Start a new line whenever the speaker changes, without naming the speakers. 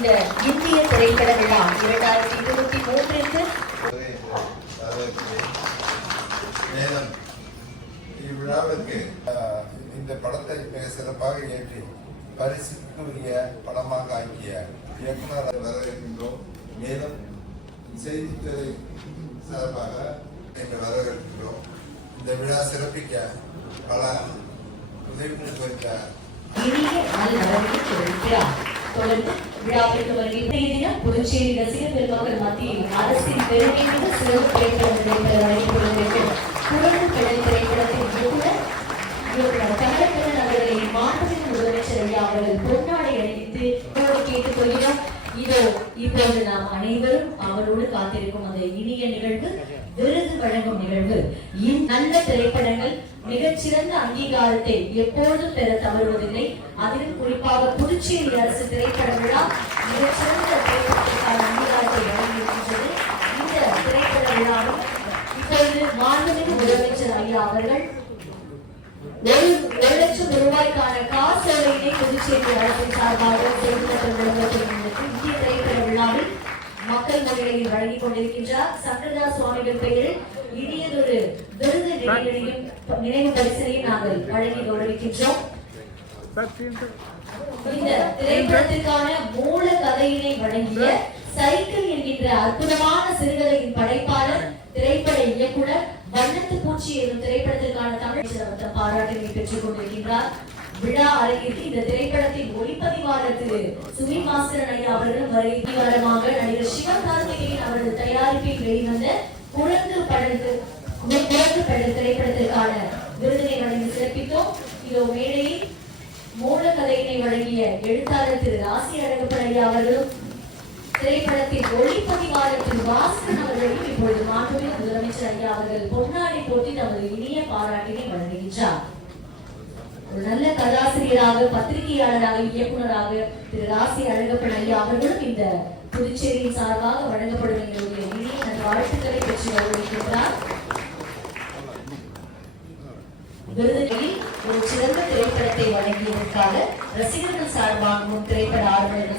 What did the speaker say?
இந்த இந்திய திரைப்பட விழா இரண்டாயிரத்தி இருபத்தி மூன்றிற்கு
மேலும் இவ்விழாவிற்கு இந்த படத்தை மிக சிறப்பாக ஏற்றி பரிசுக்குரிய படமாக ஆக்கிய இயக்குனர் வரவேற்கின்றோம். மேலும் செய்தித்துறை சார்பாக இன்று வரவேற்கின்றோம். இந்த விழா சிறப்பிக்க பல உதவிகள் குறித்த
இனிய தொடர்ந்து விழாவிற்கு வருகின்ற புதுச்சேரி ரசிகர் பெருமக்கள் மத்தியில் அரசின் பெருமை சிறப்பு திரைப்படம் நடைபெற நடைபெறுவதற்கு குரல் கடல் திரைப்படத்தின் இயக்குனர் இயக்குனர் கமலக்கண்ணன் அவர்களை மாநில முதலமைச்சர் ஐயா அவர்கள் பொன்னாடை அணிவித்து அவரோடு கேட்டுக்கொள்கிறோம் இதோ இப்போது நாம் அனைவரும் அவரோடு காத்திருக்கும் அந்த இனிய நிகழ்வு விருது வழங்கும் நிகழ்வு. நல்ல திரைப்படங்கள் மிகச்சிறந்த அங்கீகாரத்தை எப்போதும் பெற தவறுவதில்லை. அதிலும் குறிப்பாக புதுச்சேரி அரசு திரைப்பட விழா மிகச்சிறந்த திரைப்படத்திற்கான அங்கீகாரத்தை வழங்கியிருக்கின்றது. இந்த திரைப்பட விழாவும் இப்பொழுது மாண்புமிகு முதலமைச்சர் ஐயா அவர்கள் ஒரு ஒரு லட்சம் ரூபாய்க்கான கார் சேவையினை புதுச்சேரி அரசின் சார்பாக மக்கள் முறையில் வழங்கிக் கொண்டிருக்கின்றார் சங்கரதா சுவாமிகள் பெயரில் இனியதொரு விருது நினைவையும் நினைவு பரிசனையும் நாங்கள் வழங்கி கௌரவிக்கின்றோம். இந்த திரைப்படத்திற்கான மூல கதையினை வழங்கிய சைக்கிள் என்கின்ற அற்புதமான சிறுகதையின் படைப்பாளர் திரைப்பட இயக்குனர் வண்ணத்து பூச்சி என்னும் திரைப்படத்திற்கான தமிழ் சிறந்த பாராட்டினை பெற்றுக் கொண்டிருக்கின்றார். விழா அரங்கிற்கு இந்த திரைப்படத்தின் ஒளி திரு சுமி மாஸ்டர் ஐயா அவர்களும் வருகைக்காரமாக நடிகர் சிவகார்த்திகேயன் அவரது தயாரிப்பில் வெளிவந்த குழந்தை படகு குழந்தை படகு திரைப்படத்திற்கான விருதினை வழங்கி சிறப்பித்தோம். இதோ மேடையில் மூல கதையினை வழங்கிய எழுத்தாளர் திரு ராசி அழகப்பன் ஐயா அவர்களும் திரைப்படத்தின் ஒளிப்பதிவாளர் திரு பாஸ்கரன் அவர்களையும் இப்பொழுது மாண்புமிகு முதலமைச்சர் ஐயா அவர்கள் பொன்னாடை போட்டி தமது இனிய பாராட்டினை வழங்குகின்றார். ஒரு நல்ல கதாசிரியராக பத்திரிகையாளராக இயக்குனராக திரு ராசி அழகப்பன் ஐயா அவர்களும் இந்த புதுச்சேரியின் சார்பாக வழங்கப்படும் எங்களுடைய இனிய நல் வாழ்த்துக்களை பெற்று கௌரவிக்கின்றார் விருதுகளில் ஒரு சிறந்த திரைப்படத்தை வழங்கியதற்காக ரசிகர்கள் சார்பாகவும் திரைப்பட ஆர்வலர்கள்